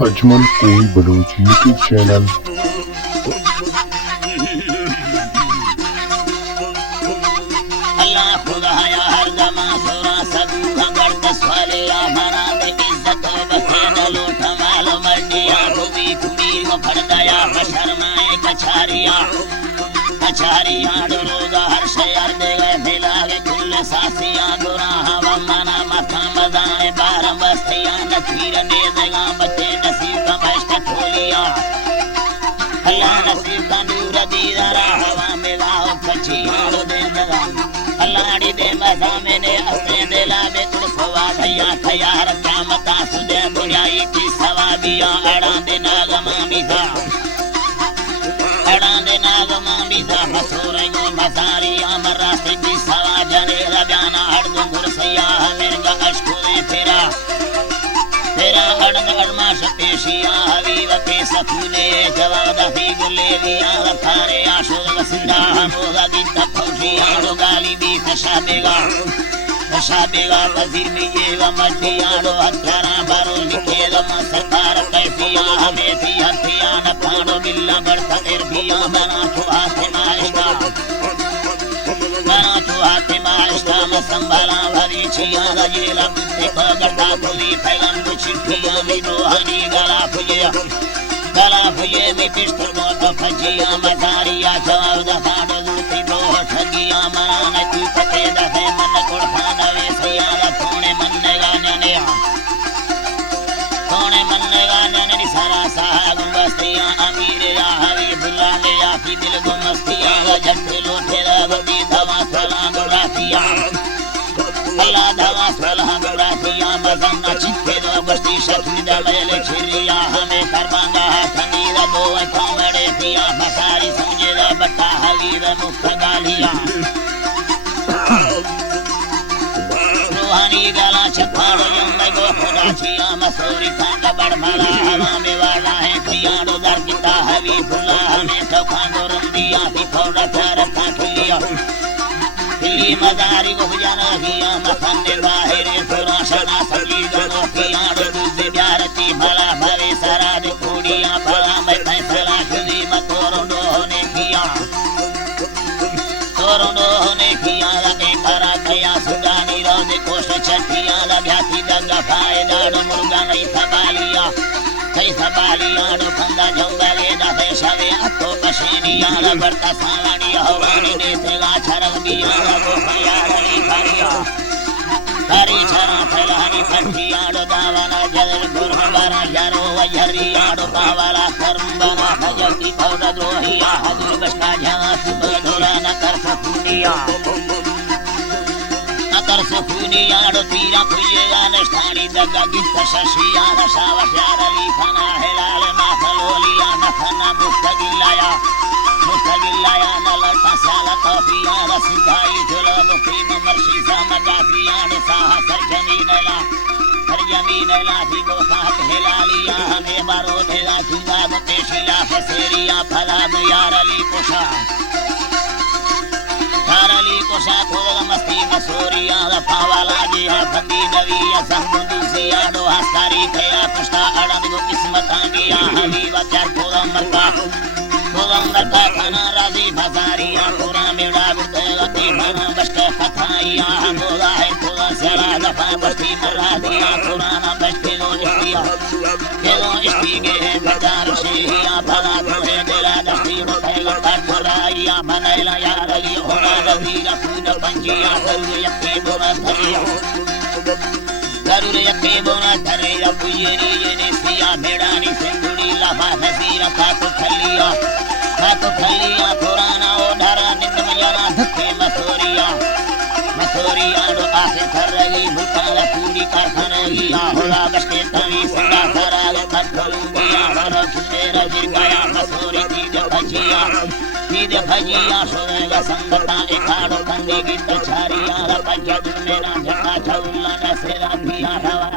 अजमल कोई Baloch YouTube channel. अल्लाह खुदाया हर दमा सोरा सब खबर तस्वाले आमना दे इज्जत बखेन लूट माल मर्दिया खुदी खुदी को फरदाया बशरमाए कछारिया कछारिया रोगा हर शहर दे गए मिलागे कुल सासिया दुरा हवा मना मथा मजाए बार बस्तियां नथीर ने देगा बच्चे नसीब का बस्ट ठोलिया अल्लाह नसीब का नूर दीदारा हवा में लाओ कछिया दे दगा अल्लाह दे मजा मैंने अपने दिला में तुड़ सवा भैया खयार क्या मता सुदे बुराई की सवाबिया अड़ा दे नागमामी था अड़ा दे नागमामी था मसूरे को मसारिया मर्रा से की सवा जने रब्याना हड़ गुरसैया मिर्गा अशकुरे तेरा तेरा अड़न अड़मा शपेशिया हबीब के सफूने जवाद ही गुलेलिया रफारे आशुर वसिंदा मोगा गिद्दा फौशिया गाली भी तशाबेगा तजीर में ये व मड्डिया रो हत्यारा बारो लिखे लो सरकार कैफिया हमें थी हथिया न पानो बिल्ला बढ़ता इरबिया बना तो हाथे माइश्ता बना तो हाथे माइश्ता में संभाला भरी छिया रजेला बुद्धि को गढ़ा खुली फैलन को चिट्ठिया में रोहानी गला फुये में पिस्टल मोटो फजिया मजारिया जवाब दफा दूती दो ठगिया मराना की पते दफे मन कोड़फा नवे सयारा थोने मन गाने सारा साहब बस्तियां अमीर या हबीबुल्ला ने या फिर दिल को मस्तियां जट्टे लोटे रगड़ी धवा फला गुराफिया अल्लाह धवा फला गुराफिया मजन्ना चित्ते दो बस्ती शक्ति दमेले छिरिया हमें करवांगा खनीरा दो कामड़े पिया मसारी समझेगा बट्टा हलीब मुक्त गालिया रूहानी गला छपाड़ो यंग गो खुदा छिया मसूरी खांड बड़भला हवा में वाला है खियाड़ो दर किता हबीबुल्ला हमें तो खांडो रंदिया भी थोड़ा ठहर खिलिया खिली मजारी को जाना किया मथने बाहरे थोड़ा शना सकी गनो खियाड़ो दूसरे प्यारती भला भरे सारा दे कुड़िया भला मैं फैसला खुदी मतोरो होने किया तोरो होने किया लगे करा कया सुदानी रोदे कोश छठिया लभ्याती दंगा फायदा मुर्गा नहीं थबालिया कई थबालिया डो फंदा जंगले दफे शवे अतो कशेनिया लगता सावणी हवानी ने तेगा छरग दिया लगो खयाली खरिया करी छरा फैलानी फटिया डो दावना जल गुरहबारा यारो वजरिया डो बावला करंबना भजती भौदा द्रोहिया हजूर बस्ता झांस बधोला न कर सकुनिया कर सकुनिया डो तीरा खुजेगा नष्टानी दगा गिफ्त शशिया नशावा शारली फना हेलाल माखलोलिया नफना मुस्तगिलाया नलता साला तोफिया रसिदाई जुला मुकीम मर्शिसा मदाफिया नसाहा सरजमी नैला थी गोसात हेलालिया हमें बारो देगा चुंगा मुतेशिला फसेरिया फला मुयार अली कोशा खोल मस्ती मसूरिया लफावाला जी है फंदी नविया संबंधी से आडो हस्तारी कया पुष्टा अड़द को किस्मत आगिया हबीबा चार मरता खाना राजी फसारिया पूरा मेड़ा बुतेगा की बना बस्ते फथाइया बोला है पूरा सरा दफा बस्ती मरा दिया पुराना बस्ती लो इश्ती के है बजार शेहिया भला तुहे दिला दस्ती उठेगा फराइया बनैला यार ये होना रवीगा पूज पंजिया करू यके बोना धरिया पुयरी ये सिया मेड़ानी सिंधुड़ी लाफा हसीरा खातो खलिया पुराना ओढ़ारा निंद मयाना धक्के मसूरिया डो आखे कर रही भूखाला पूरी कारखानगी होला बस्ते तवी संगा कराल खटलूंगिया भरो सुनेरा जिगाया मसूरी तीज भजिया सोनेगा संगता एकाड़ो कंगी गिद्ध छारिया रपजा दुमेरा झका छौला नसेरा भिया हवा